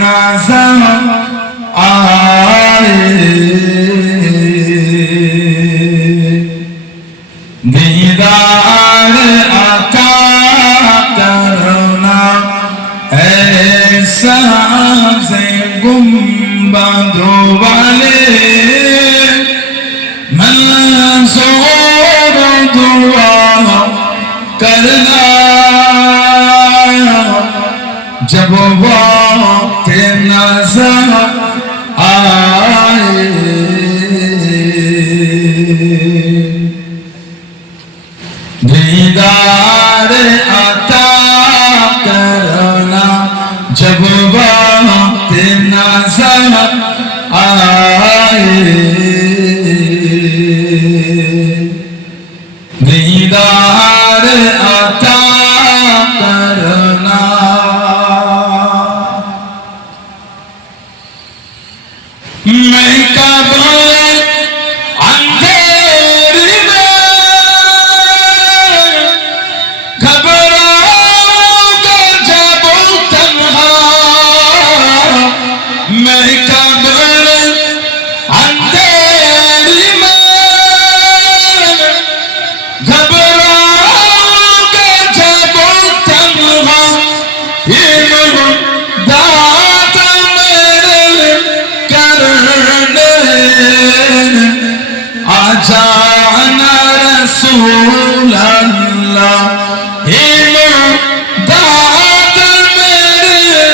नजर आए, दीदार अता करना ऐसा से गुंबदों वाले मंसूर दुआ करना जब वक्त नजर आए। दीदार अता करना जब वक्त नजर आए, दीदार अता करना। मैं कब अंधेरी में घबराऊंगा जब तन्हा, मैं कब अंधेरी में घबराऊंगा जब तन्हा, इमदाद मेरे करने आ जाना रसूल अल्लाह, इमदाद मेरे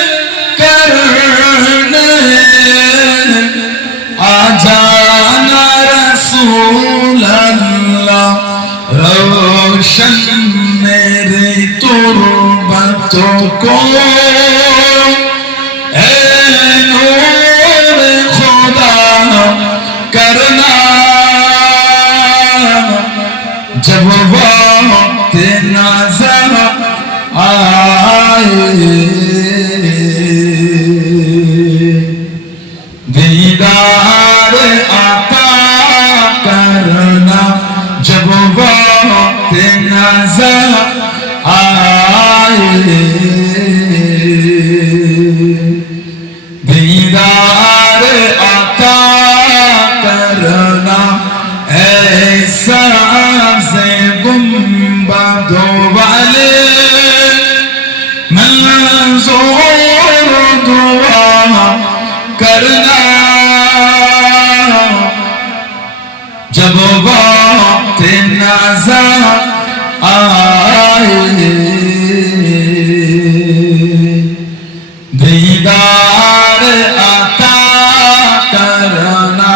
करने आ जाना रसूल अल्लाह। रोशन मेरी तुर्बतों को ऐ नूर खुदा करना जब वक्त नजर आए। दीदार अता करना जब वक्त नजर आए, दीदार अता करना ऐसा से गुंबदों वाले मंसूर दुआ करना जब वक्त नजर आए। दीदार अता करना।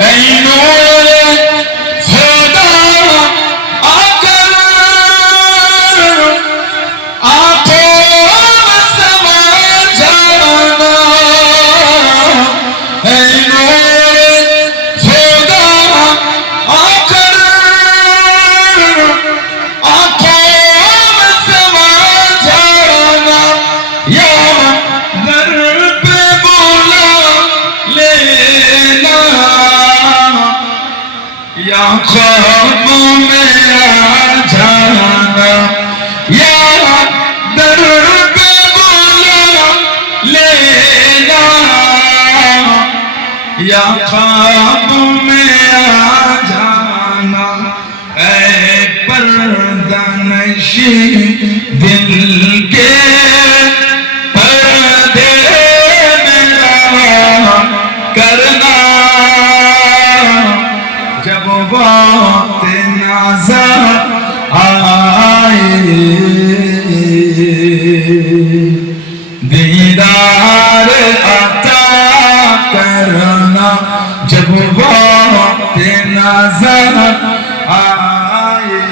ऐ नूर खुदा आकर आंखों में समा जाना, ऐ नूर खुदा आकर आंखों में समा जाना, या दर पे बुला लेना, या ख्वाब में आ जाना, या दर पे बुला लेना, या ख्वाब में आ जाना। ऐ पर्दा नशी दिल के पर्दे मेरा करना जब वक्त नजर आए। दीदार अता करना जब वक्त नजर आए।